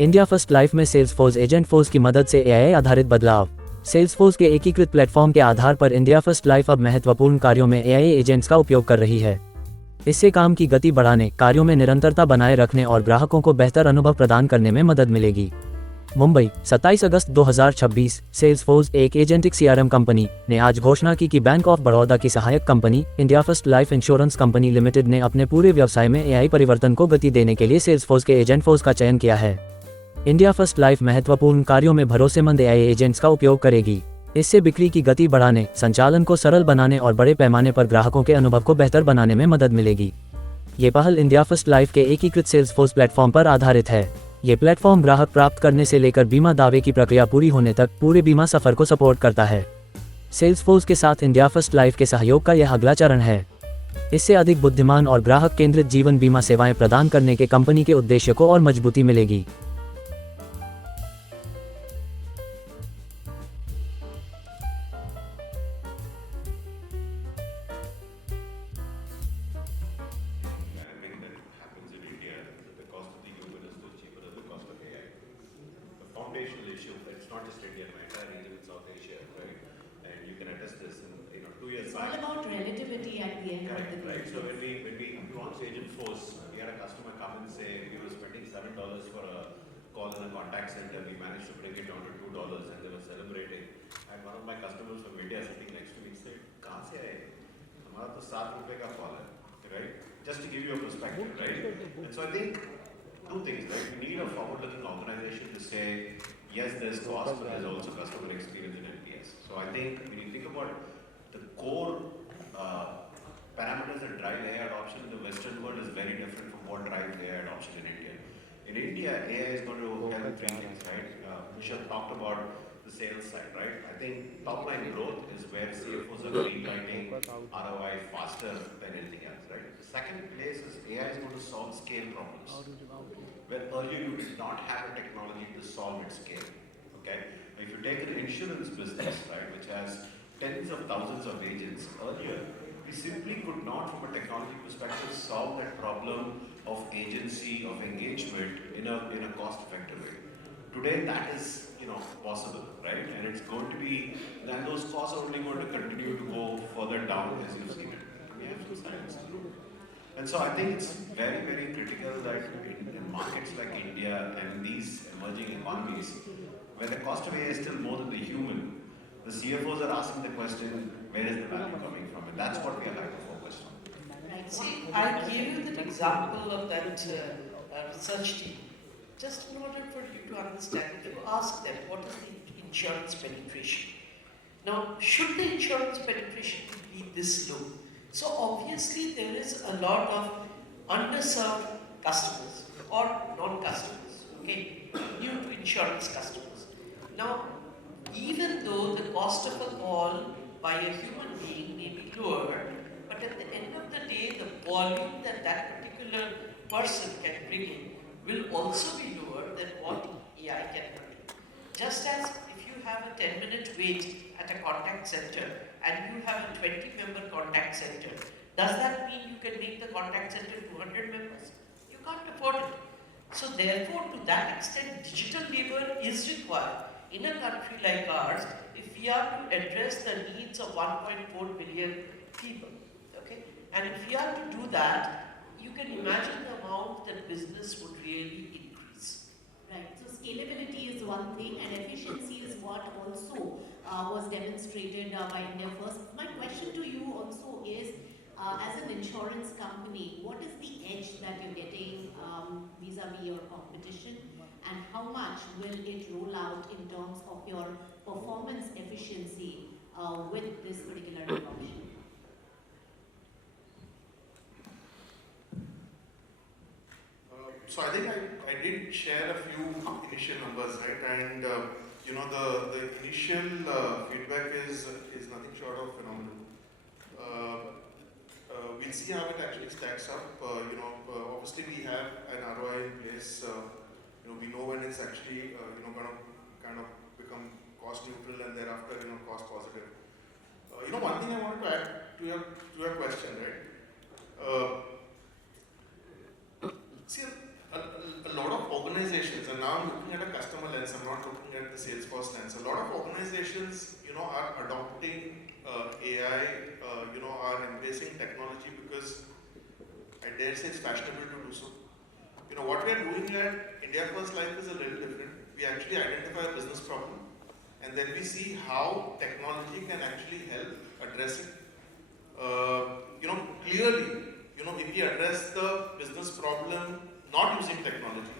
India first life में Salesforce एजेंटफोर्स की मदद से एआई आधारित बदलाव। सेल्सफोर्स के एकीकृत प्लेटफॉर्म के आधार पर इंडिया फर्स्ट लाइफ अब महत्वपूर्ण कार्यों में एआई एजेंट्स का उपयोग कर रही है। इससे काम की गति बढ़ाने, कार्यों में निरंतरता बनाए रखने और ग्राहकों को बेहतर अनुभव प्रदान करने में मदद मिलेगी। मुंबई, 27 अगस्त 2026। सेल्सफोर्स, एक एजेंटिक सीआरएम कंपनी, ने आज घोषणा की कि बैंक ऑफ बड़ौदा की सहायक company India first life insurance company limited ने अपने पूरे व्यवसाय में एआई परिवर्तन को गति देने के लिए सेल्सफोर्स के एजेंटफोर्स का चयन किया है। इंडिया फर्स्ट लाइफ महत्वपूर्ण कार्यों में भरोसेमंद एआई एजेंट्स का उपयोग करेगी। इससे बिक्री की गति बढ़ाने, संचालन को सरल बनाने और बड़े पैमाने पर ग्राहकों के अनुभव को बेहतर बनाने में मदद मिलेगी। ये पहल इंडिया फर्स्ट लाइफ के एकीकृत सेल्सफोर्स प्लेटफॉर्म पर आधारित है। ये प्लेटफॉर्म ग्राहक प्राप्त करने से लेकर बीमा दावे की प्रक्रिया पूरी होने तक पूरे बीमा सफर को सपोर्ट करता है। सेल्सफोर्स के साथ इंडिया फर्स्ट लाइफ के सहयोग का यह अगला चरण है। इससे अधिक बुद्धिमान और ग्राहक केंद्रित जीवन बीमा सेवाएं प्रदान करने के कंपनी के उद्देश्य को और मजबूती मिलेगी। Foundational issue. It's not just India, my entire region in South Asia, right? And you can attest this. In 2 years back. It's all about relativity at the end of the day. Right. So when we launched Agentforce, we had a customer come and say we were spending $7 for a call in a contact center. We managed to bring it down to $2, and they were celebrating. And one of my customers from India sitting next to me said, "कहाँ से आए? हमारा तो ₹7 का call है, right?" Just to give you a perspective, right? And so I think two things, right? We need a forward-looking organization to say, yes, there's cost, but there's also customer experience in NPS. So I think when you think about the core parameters that drive AI adoption in the Western world is very different from what drives AI adoption in India. In India, AI is going to help three things, right? Michelle talked about the sales side, right? I think top-line growth is where CFOs are rewriting ROI faster than anything else, right? The second place is AI is going to solve scale problems. Where earlier you did not have a technology to solve at scale, okay? If you take an insurance business, right, which has tens of thousands of agents, earlier we simply could not, from a technology perspective, solve that problem of agency, of engagement in a cost-effective way. Today, that is, possible, right? And it's going to be, then those costs are only going to continue to go further down as you've seen it. We have some science. And so I think it's very, very critical that in markets like India and these emerging economies, where the cost of AI is still more than the human, the CFOs are asking the question, where is the value coming from? And that's what we are hyper-focused on. Right. See, I gave you the example of that research team. Just in order for you to understand, if you ask them, what is the insurance penetration? Now, should the insurance penetration be this low? So obviously there is a lot of underserved customers or non-customers, okay, new to insurance customers. Now, even though the cost of a call by a human being may be lower, but at the end of the day, the volume that that particular person can bring in will also be lower than what AI can do. Just as if you have a 10-minute wait at a contact center and you have a 20-member contact center, does that mean you can make the contact center 200 members? You can't afford it. So therefore, to that extent, digital labor is required in a country like ours if we are to address the needs of 1.4 billion people. Okay? And if we are to do that, you can imagine the amount that business would really increase. Right. So scalability is one thing, and efficiency is what also was demonstrated by IndiaFirst. My question to you also is, as an insurance company, what is the edge that you're getting vis-a-vis your competition, and how much will it roll out in terms of your performance efficiency with this particular adoption? So I think I did share a few initial numbers, right? And the initial feedback is nothing short of phenomenal. We'll see how it actually stacks up. Obviously we have an ROI in place. We know when it's actually going to kind of become cost neutral and thereafter cost positive. One thing I wanted to add to your question, right? See, a lot of organizations, and now I'm looking at a customer lens, I'm not looking at the Salesforce lens. A lot of organizations, are adopting AI, are embracing technology because I dare say it's fashionable to do so. What we are doing at IndiaFirst Life is a little different. We actually identify a business problem, and then we see how technology can actually help address it. Clearly, if we address the business problem not using technology,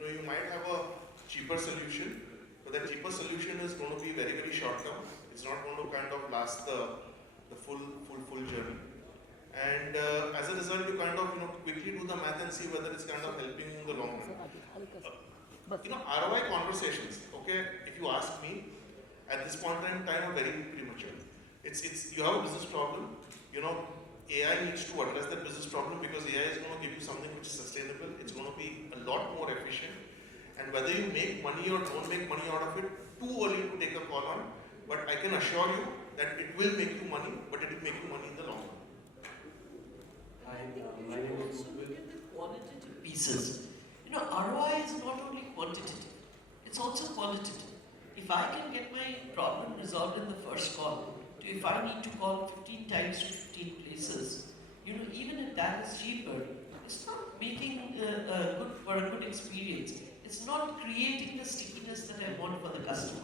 you might have a cheaper solution, but that cheaper solution is going to be very, very short term. It's not going to kind of last the full journey. And as a result, you kind of quickly do the math and see whether it's kind of helping you in the long run. ROI conversations. Okay, if you ask me, at this point in time, are very premature. It's you have a business problem. AI needs to address that business problem because AI is going to give you something which is sustainable. It's going to be a lot more efficient. And whether you make money or don't make money out of it, too early to take a call on. But I can assure you that it will make you money, but it will make you money in the long run. I think we should also look at the qualitative pieces. ROI is not only quantitative, it's also qualitative. If I can get my problem resolved in the first call, to if I need to call 15 times to 15 places, even if that is cheaper, it's not making for a good experience. It's not creating the stickiness that I want for the customer.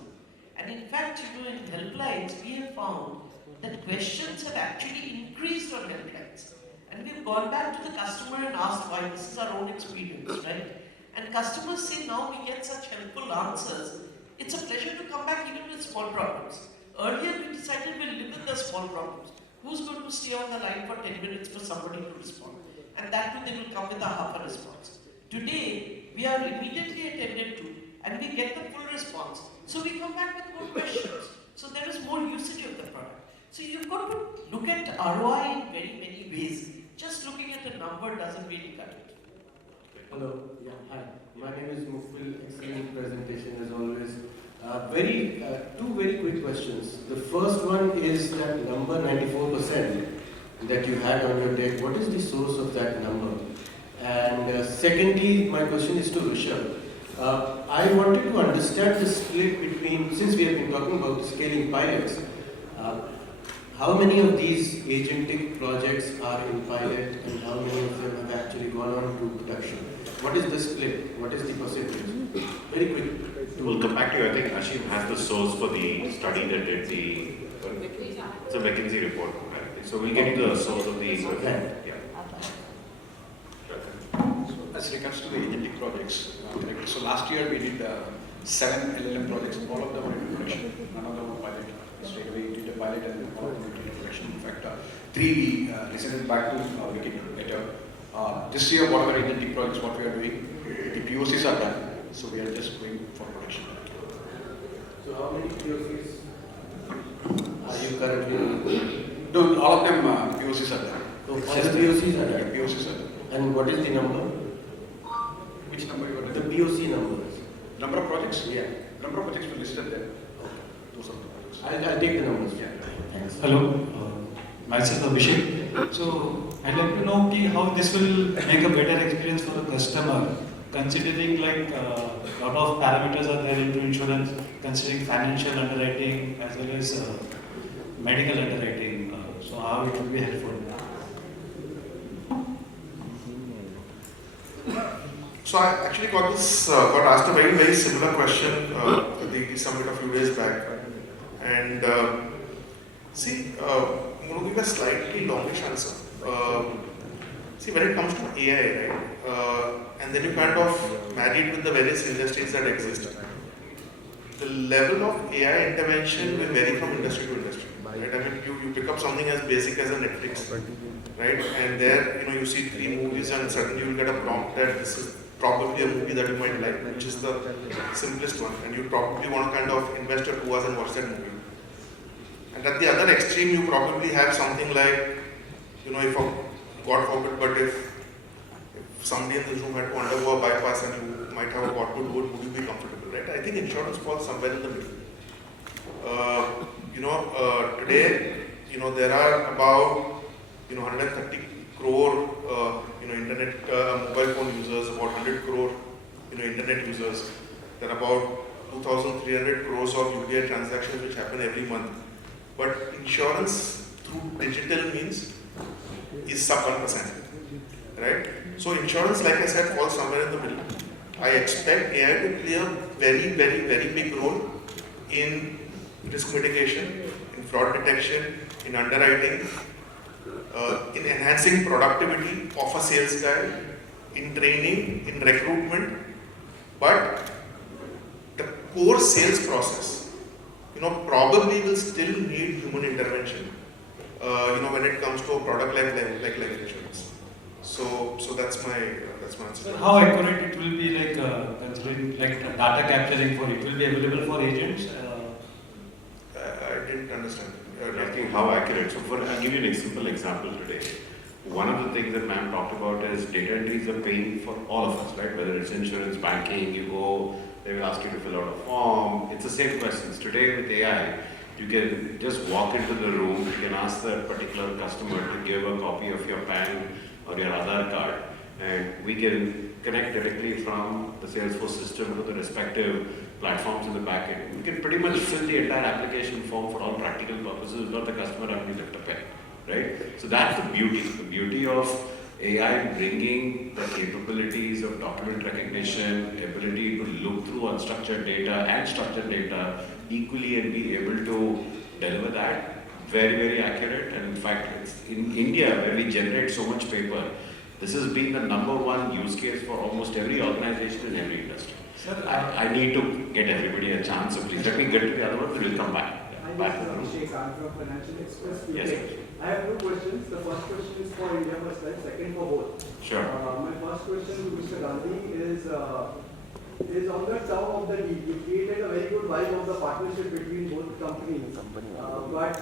And in fact, in helplines, we have found that questions have actually increased on helplines. And we've gone back to the customer and asked why. This is our own experience, right? And customers say now we get such helpful answers. It's a pleasure to come back even with small problems. Earlier we decided we'll live with the small problems. Who's going to stay on the line for 10 minutes for somebody to respond? And that too, they will come with a half a response. Today, we are immediately attended to and we get the full response. So we come back with more questions. So there is more usage of the product. So you've got to look at ROI in very many ways. Just looking at a number doesn't really cut it. Hello, hi. My name is Mukbil. Excellent presentation as always. Two very quick questions. The first one is that number 94% that you had on your deck. What is the source of that number? And secondly, my question is to Rishabh. I wanted to understand the split between, since we have been talking about scaling pilots, how many of these agentic projects are in pilot and how many of them have actually gone on to production? What is the split? What is the percentage? Very quick. We'll come back to you. I think Ashim has the source for the study that did it's a McKinsey report. So we'll get you the source of the. Okay. Yeah. As regards to the agentic projects, so last year we did 7 LLM projects, all of them were in production, none of them were pilot. Straight away we did a pilot and then all of them were in production. In fact, 3 we listened back to make it better. This year, whatever agentic projects, what we are doing, the POCs are done, so we are just going for production. So how many POCs are you currently? No, all of them POCs are done. So all the POCs are done? POCs are done. And what is the number? Which number you want The to POC numbers. Number of projects? Yeah. Number of projects we listed there. Those are the projects. I'll take the numbers. Yeah. Thanks. Hello, myself Abhishek. So I'd like to know how this will make a better experience for the customer, considering like a lot of parameters are there into insurance, considering financial underwriting as well as medical underwriting. So how it will be helpful? So I actually got asked a very, very similar question at the summit a few days back. And I'm going to give a slightly longish answer. See, when it comes to AI, right, and then you kind of marry it with the various industries that exist, the level of AI intervention will vary from industry to industry. Right? I mean, you pick up something as basic as a Netflix, right? And there, you see 3 movies and suddenly you will get a prompt that this is probably a movie that you might like, which is the simplest one, and you probably want to kind of invest your 2 hours and watch that movie. And at the other extreme, you probably have something like, if God forbid, but if somebody in this room had to undergo a bypass and you might have a what to do, would you be comfortable, right? I think insurance falls somewhere in the middle. Today, there are about 130 crore internet mobile phone users, about 100 crore internet users. There are about 2,300 crores of UPI transactions which happen every month. But insurance through digital means is sub 1%, right? So insurance, like I said, falls somewhere in the middle. I expect AI to play a very, very, very big role in risk mitigation, in fraud detection, in underwriting, in enhancing productivity of a sales guy, in training, in recruitment. But the core sales process, probably will still need human intervention, when it comes to a product like life insurance. So that's my answer. Sir, how accurate it will be, like considering like data capturing for it will be available for agents? I didn't understand. Asking how accurate. So I'll give you a simple example today. One of the things that ma'am talked about is data entry is a pain for all of us, right? Whether it's insurance, banking, you go, they will ask you to fill out a form. It's the same questions. Today with AI, you can just walk into the room, you can ask that particular customer to give a copy of your PAN or your Aadhaar card, and we can connect directly from the Salesforce system to the respective platforms in the back end. We can pretty much fill the entire application form for all practical purposes without the customer having to lift a pen, right? So that's the beauty of AI bringing the capabilities of document recognition, ability to look through unstructured data and structured data equally and be able to deliver that very, very accurate. And in fact, it's in India where we generate so much paper, this has been the #1 use case for almost every organization in every industry. Sir, I need to get everybody a chance, so please let me get to the other one, then we'll come back. Hi, this is Abhishek. I'm from Financial Express. Yes, sir. I have two questions. The first question is for IndiaFirst, right? Second for both. Sure. My first question to Mr. Gandhi is on the term of the deal. You created a very good vibe of the partnership between both companies. But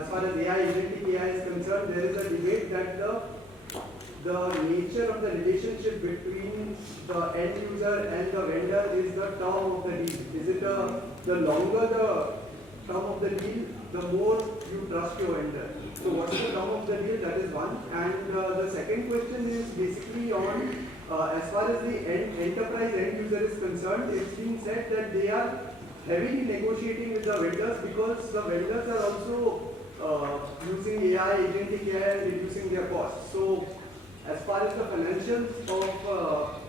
as far as AI, agentic AI is concerned, there is a debate that the nature of the relationship between the end user and the vendor is the term of the deal. Is it the longer the term of the deal, the more you trust your vendor? So what's the term of the deal? That is one. And the second question is basically on as far as the enterprise end user is concerned, it's been said that they are heavily negotiating with the vendors because the vendors are also using AI, agentic AI, and reducing their costs. So as far as the financials of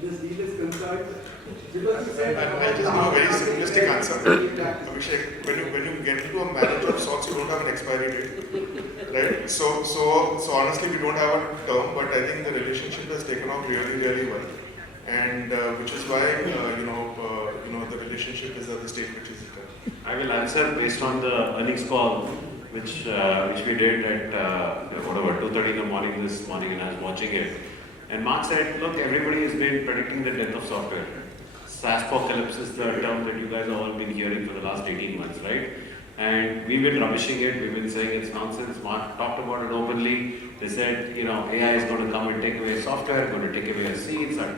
this deal is concerned, because you said I just give a very simplistic answer. Abhishek, when you get into a marriage of sorts, you don't have an expiry date, right? So honestly, we don't have a term, but I think the relationship has taken off really, really well, and which is why the relationship is at the stage which is at. I will answer based on the earnings call, which we did at 2:30 in the morning this morning, and I was watching it. And Mark said, look, everybody has been predicting the death of software. SaaSpocalypse is the term that you guys have all been hearing for the last 18 months, right? And we've been rubbishing it, we've been saying it's nonsense. Mark talked about it openly. They said, AI is going to come and take away software, going to take away our seats, our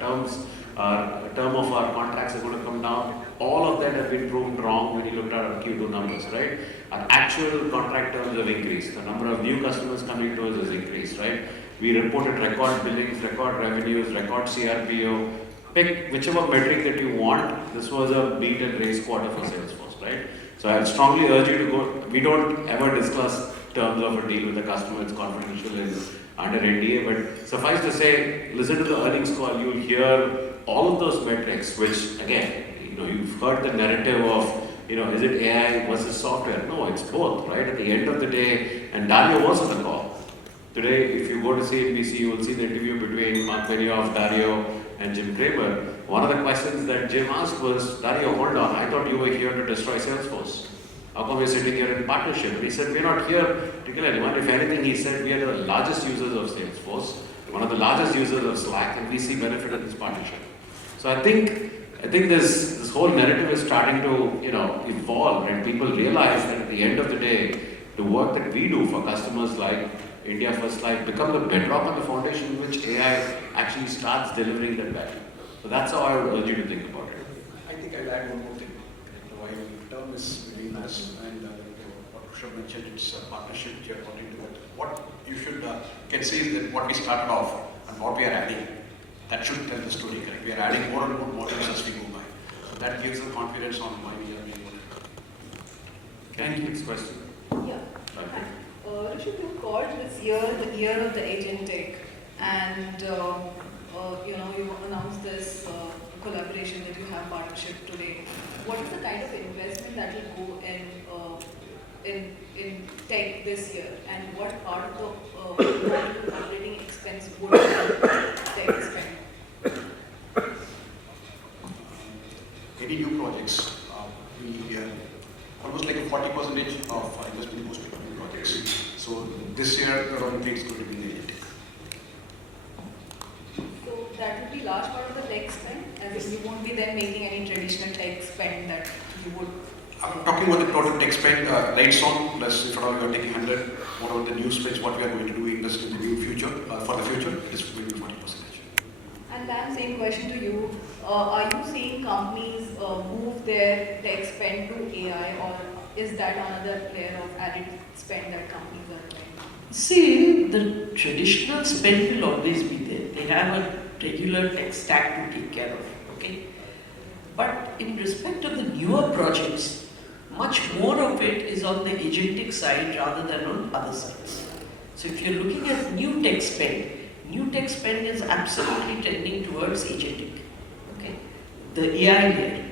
term of our contracts are going to come down. All of that have been proven wrong when you looked at our Q2 numbers, right? Our actual contract terms have increased. The number of new customers coming to us has increased, right? We reported record billings, record revenues, record CRPO. Pick whichever metric that you want. This was a beat and raise quarter for Salesforce, right? So I strongly urge you to go. We don't ever discuss terms of a deal with the customer. It's confidential and under NDA. But suffice to say, listen to the earnings call. You'll hear all of those metrics, which again, you've heard the narrative of, is it AI versus software? No, it's both, right? At the end of the day, and Dario was on the call. Today, if you go to CNBC, you will see the interview between Mark Benioff, Dario, and Jim Cramer. One of the questions that Jim asked was, Dario, hold on, I thought you were here to destroy Salesforce. How come we're sitting here in partnership? And he said, we're not here to kill anyone. If anything, he said, we are the largest users of Salesforce, one of the largest users of Slack, and we see benefit in this partnership. So I think this whole narrative is starting to evolve, and people realize that at the end of the day, the work that we do for customers like IndiaFirst Life become the bedrock on the foundation which AI actually starts delivering that value. So that's how I would urge you to think about it. I think I'll add one more thing. While the term is really nice, and what Kushal mentioned, it's a partnership which you are putting together. What you can see is that what we started off and what we are adding. That should tell the story correct. We are adding more and more modules as we go by. So that gives them confidence on why we are being able to. Thank you. Next question. Yeah. Rishabh, you called this year the year of the agentic, and you announced this collaboration that you have partnership today. What is the kind of investment that will go in tech this year, and what part of the operating expense would tech spend? Any new projects, we almost like a 40% of investment goes to new projects. So this year, around things going to be negative. So that would be large part of the tech spend, as in you won't be then making any traditional tech spend that you would. I'm talking about the total tech spend, lights on, plus if at all you are taking 100, what about the new spends, what we are going to do invest in the new future, for the future, is going to be 40%. And then same question to you, are you seeing companies move their tech spend to AI, or is that another layer of added spend that companies are doing? See, the traditional spend will always be there. They have a regular tech stack to take care of, okay? But in respect of the newer projects, much more of it is on the agentic side rather than on other sides. So if you're looking at new tech spend is absolutely tending towards agentic, okay? The AI layer,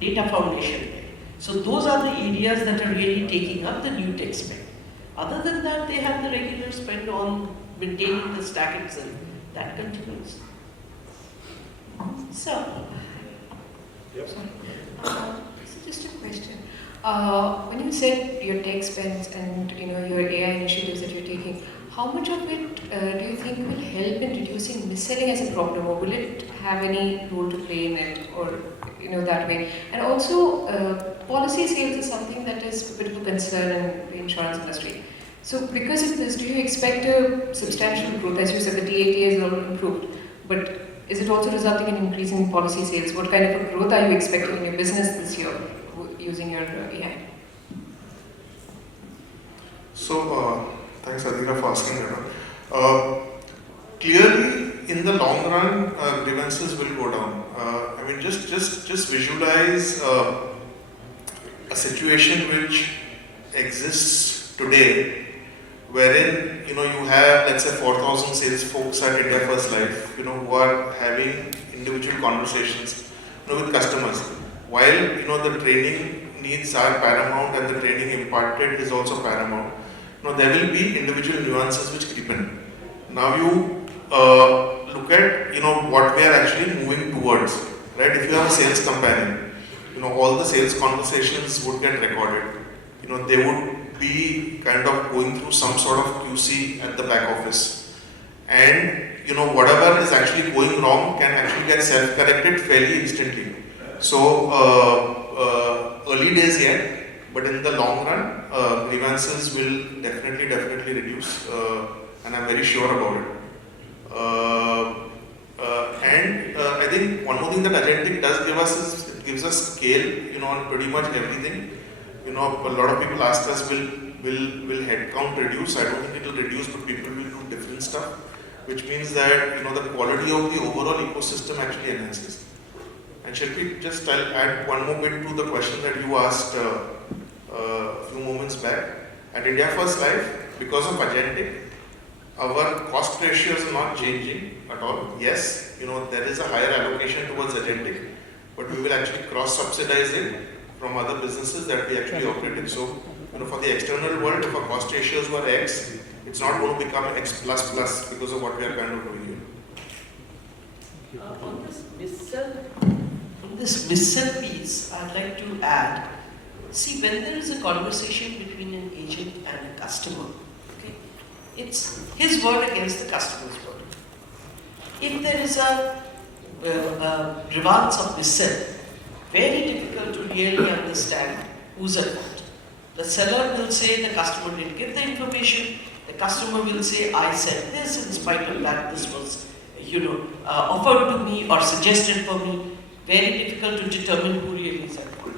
data foundation layer. So those are the areas that are really taking up the new tech spend. Other than that, they have the regular spend on maintaining the stack itself. That continues. So, So just a question. When you said your tech spends and your AI initiatives that you're taking, how much of it do you think will help in reducing mis-selling as a problem, or will it have any role to play in it, or that way? And also, policy sales is something that is a bit of a concern in the insurance industry. So because of this, do you expect a substantial growth? As you said, the DATA is all improved, but is it also resulting in increasing policy sales? What kind of a growth are you expecting in your business this year using your AI? So, thanks Adhika for asking that. Clearly, in the long run, grievances will go down. I mean, just visualize a situation which exists today, wherein you have, let's say, 4,000 sales folks at IndiaFirst Life, who are having individual conversations, with customers. While the training needs are paramount and the training imparted is also paramount. There will be individual nuances which creep in. Now you look at what we are actually moving towards, right? If you have a sales companion, all the sales conversations would get recorded. They would be kind of going through some sort of QC at the back office, and whatever is actually going wrong can actually get self-corrected fairly instantly. So early days yet, but in the long run, grievances will definitely reduce, and I'm very sure about it. And I think one more thing that Agentic does give us is it gives us scale, on pretty much everything. A lot of people ask us, will headcount reduce? I don't think it will reduce, but people will do different stuff, which means that the quality of the overall ecosystem actually enhances. And Shilpi, just I'll add one more bit to the question that you asked a few moments back. At IndiaFirst Life, because of Agentic, our cost ratios are not changing at all. Yes, there is a higher allocation towards Agentic, but we will actually cross-subsidize it from other businesses that we actually operate in. So, for the external world, if our cost ratios were X, it's not going to become X++ because of what we are kind of doing here. On this mis-sell piece, I'd like to add, see, when there is a conversation between an agent and a customer, okay, it's his word against the customer's word. If there is a grievance of mis-sell, very difficult to really understand who's at fault. The seller will say the customer didn't give the information, the customer will say I said this, in spite of that this was offered to me or suggested for me. Very difficult to determine who really is at fault.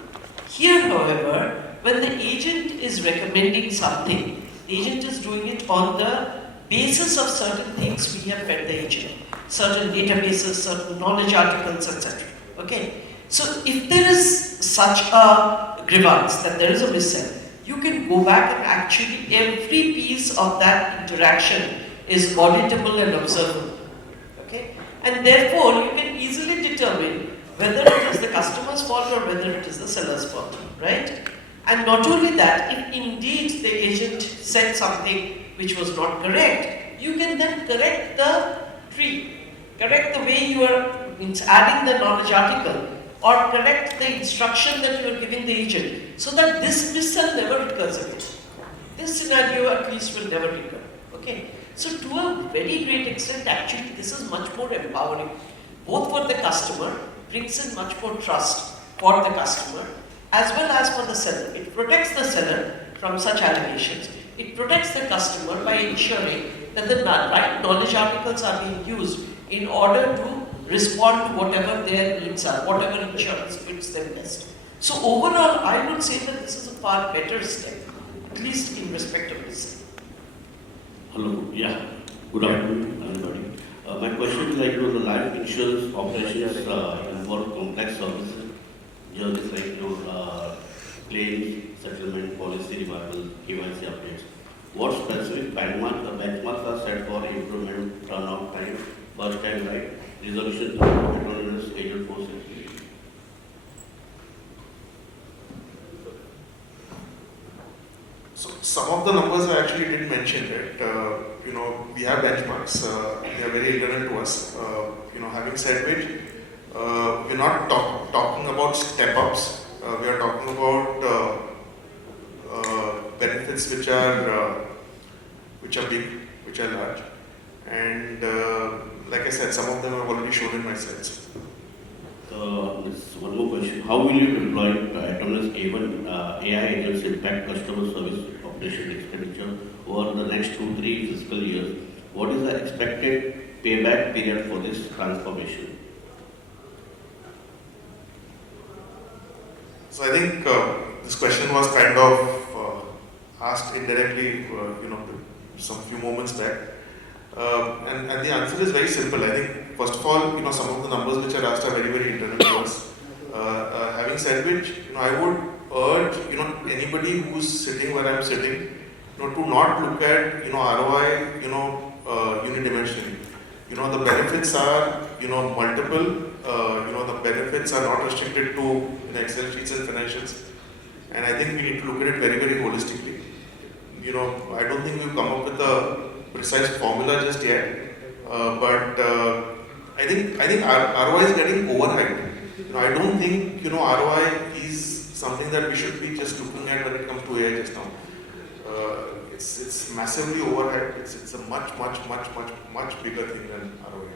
Here, however, when the agent is recommending something, the agent is doing it on the basis of certain things we have fed the agent, certain databases, certain knowledge articles, etc. Okay, so if there is such a grievance that there is a missell, you can go back and actually every piece of that interaction is auditable and observable. Okay, and therefore you can easily determine whether it is the customer's fault or whether it is the seller's fault, right? And not only that, if indeed the agent said something which was not correct, you can then correct the tree, correct the way you are adding the knowledge article, or correct the instruction that you are giving the agent, so that this missile never recurs again. This scenario at least will never recur. Okay. So to a very great extent, actually, this is much more empowering, both for the customer, brings in much more trust for the customer, as well as for the seller. It protects the seller from such allegations. It protects the customer by ensuring that the right knowledge articles are being used in order to respond to whatever their needs are, whatever insurance fits them best. So overall, I would say that this is a far better step, at least in respect of this. Hello, yeah, good afternoon, everybody. My question is like, the life insurance operations involve complex services, journeys like, claims, settlement, policy revival, KYC updates. What specific benchmarks are set for improvement, turnout time, first time right, resolution through autonomous Agentforce? So some of the numbers I actually did mention, right? We have benchmarks. They are very internal to us. Having said which, we're not talking about step-ups. We are talking about benefits which are big, which are large, and like I said, some of them are already shown in my slides. One more question. How will you deploy autonomous AI agents impact customer service operation expenditure over the next 2-3 fiscal years? What is the expected payback period for this transformation? So I think this question was kind of asked indirectly, some few moments back. And the answer is very simple. I think, first of all, some of the numbers which are asked are very, very internal to us. Having said which, I would urge, anybody who's sitting where I'm sitting, to not look at, ROI, unidimensionally. The benefits are, multiple. The benefits are not restricted to Excel sheets and financials. And I think we need to look at it very, very holistically. I don't think we've come up with a precise formula just yet, but I think ROI is getting overhyped. I don't think ROI is something that we should be just looking at when it comes to AI just now. It's massively overhyped. It's a much bigger thing than ROI.